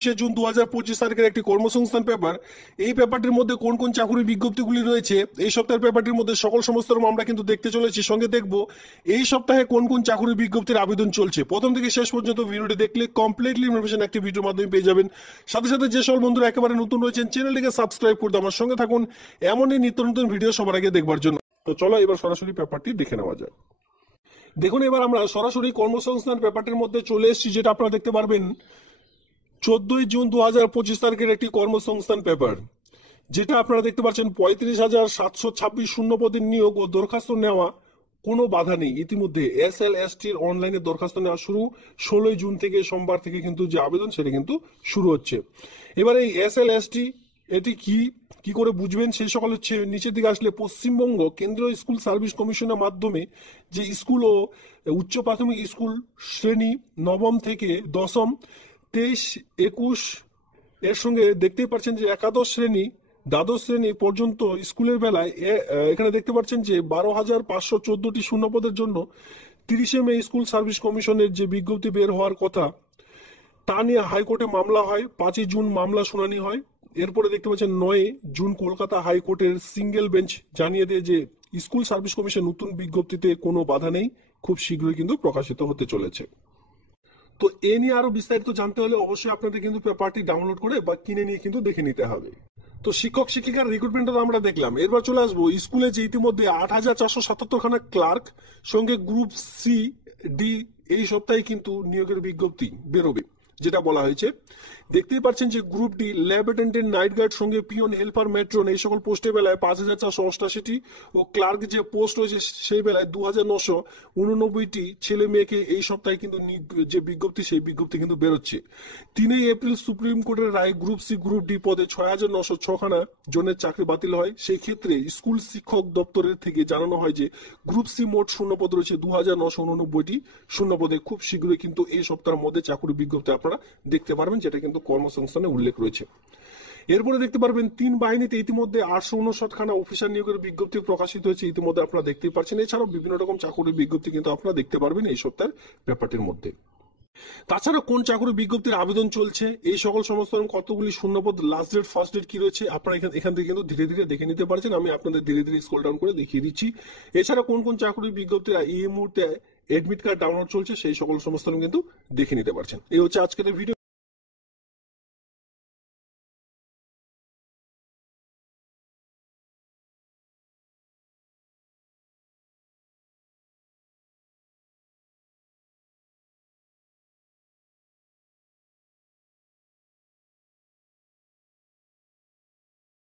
June 2025 তারিখের একটি কর্মসংস্থান পেপার। এই পেপারটির মধ্যে কোন কোন চাকুরির বিজ্ঞপ্তিগুলি রয়েছে এই সপ্তাহের পেপারটির মধ্যে সমস্ত রকম আমরা কিন্তু দেখতে চলেছি। সঙ্গে দেখব এই সপ্তাহে কোন কোন চাকুরির বিজ্ঞপ্তির আবেদন চলছে। প্রথম থেকে শেষ পর্যন্ত ভিডিওটি দেখলে কমপ্লিটলি ইনফরমেশন একটি ভিডিওর মাধ্যমে পেয়ে যাবেন। সাথে সাথে যে সকল বন্ধুরা একেবারে নতুন রয়েছেন চ্যানেলটিকে সাবস্ক্রাইব করতে আমার সঙ্গে থাকুন এমনই নিত্য নতুন ভিডিও সবার আগে দেখবার জন্য। তো চলো এবার সরাসরি পেপারটি দেখে নেওয়া যায়। দেখুন এবার আমরা সরাসরি কর্মসংস্থান পেপারটির মধ্যে চলে এসেছি, যেটা আপনারা দেখতে পারবেন 14 জুন 2025 তারিখের একটি কর্মসংস্থান পেপার, যেটা আপনারা দেখতে পাচ্ছেন 35,726 শূন্যপদের নিয়োগ ও দরখাস্ত নেওয়া কোনো বাধা নেই। ইতিমধ্যে SLSTর অনলাইনে দরখাস্ত নেওয়া শুরু 16 জুন থেকে, সোমবার থেকে কিন্তু যে আবেদন সেটা কিন্তু শুরু হচ্ছে। এবার এই SLST এটি কি কি করে বুঝবেন সেই সকল হচ্ছে নিচের দিকে আসলে পশ্চিমবঙ্গ কেন্দ্রীয় স্কুল সার্ভিস কমিশনের মাধ্যমে যে স্কুল ও উচ্চ প্রাথমিক স্কুল শ্রেণী নবম থেকে দশম 23-21 এর সঙ্গে দেখতেই পাচ্ছেন যে একাদশ শ্রেণী দ্বাদশ শ্রেণী পর্যন্ত স্কুলের বেলায় এখানে দেখতে পাচ্ছেন যে 12,514টি শূন্যপদের জন্য 30 মে স্কুল সার্ভিস কমিশনের যে বিজ্ঞপ্তি বের হওয়ার কথা তা নিয়ে হাইকোর্টে মামলা হয়। 5 জুন মামলা শুনানি হয়। এরপরে দেখতে পাচ্ছেন 9 জুন কলকাতা হাইকোর্টের সিঙ্গেল বেঞ্চ জানিয়ে দেয় যে স্কুল সার্ভিস কমিশন নতুন বিজ্ঞপ্তিতে কোনো বাধা নেই, খুব শীঘ্রই কিন্তু প্রকাশিত হতে চলেছে। তো এ নিয়ে আরো বিস্তারিত জানতে হলে অবশ্যই আপনাদের কিন্তু পেপারটি ডাউনলোড করে বা কিনে নিয়ে কিন্তু দেখে নিতে হবে। তো শিক্ষক শিক্ষিকার রিক্রুটমেন্ট তো আমরা দেখলাম। এরপর চলে আসবো স্কুলে যে ইতিমধ্যে 8,477 খানা ক্লার্ক সঙ্গে গ্রুপ সি ডি এই সপ্তাহে কিন্তু নিয়োগের বিজ্ঞপ্তি বেরোবে, যেটা বলা হয়েছে। দেখতেই পাচ্ছেন যে group D lab attendant night guard সঙ্গে পিয়ন হেল্পার মেট্রন এই সকল পোস্টের বেলায় 5,488টি ও ক্লার্ক যে পোস্ট রয়েছে সেই বেলায় 2,989টি ছেলে মেয়েকে এই সপ্তাহে কিন্তু যে বিজ্ঞপ্তি সেই বিজ্ঞপ্তি কিন্তু বেরোচ্ছে। 3 এপ্রিল সুপ্রিম কোর্টের রায় গ্রুপ সি গ্রুপ ডি পদে 6,906 খানা জনের চাকরি বাতিল হয়। সেই ক্ষেত্রে স্কুল শিক্ষক দপ্তরের থেকে জানানো হয় যে গ্রুপ সি মোট শূন্যপদ রয়েছে 2,989টি শূন্যপদে। খুব শীঘ্রই কিন্তু এই সপ্তাহের মধ্যে চাকরি বিজ্ঞপ্তি আপনারা দেখতে পারবেন, যেটা কিন্তু কর্মসংস্থানে উল্লেখ রয়েছে। এরপরে দেখতে পারবেন 3 বাহিনীতে ইতিমধ্যে 859 খানা অফিসার নিয়োগের বিজ্ঞপ্তি প্রকাশিত হয়েছে, ইতিমধ্যে আপনারা দেখতেই পাচ্ছেন। এছাড়াও বিভিন্ন রকম চাকরির বিজ্ঞপ্তি কিন্তু আপনারা দেখতে পারবেন এই সপ্তাহের ব্যাপারটির মধ্যে। তাছাড়া কোন চাকরি বিজ্ঞপ্তির আবেদন চলছে, এই সকল সমস্ত কতগুলি শূন্যপদ, লাস্ট ডেট ফার্স্ট ডেট কি রয়েছে আপনারা এখান থেকে কিন্তু ধীরে ধীরে দেখে নিতে পারছেন। আমি আপনাদের ধীরে ধীরে স্ক্রল ডাউন করে দেখিয়ে দিচ্ছি। এছাড়া কোন কোন চাকরির বিজ্ঞপ্তি এই মুহূর্তে এডমিট কার্ড ডাউনলোড চলছে সেই সকল সমস্ত কিন্তু দেখে নিতে পারছেন। এই হচ্ছে আজকের ভিডিও।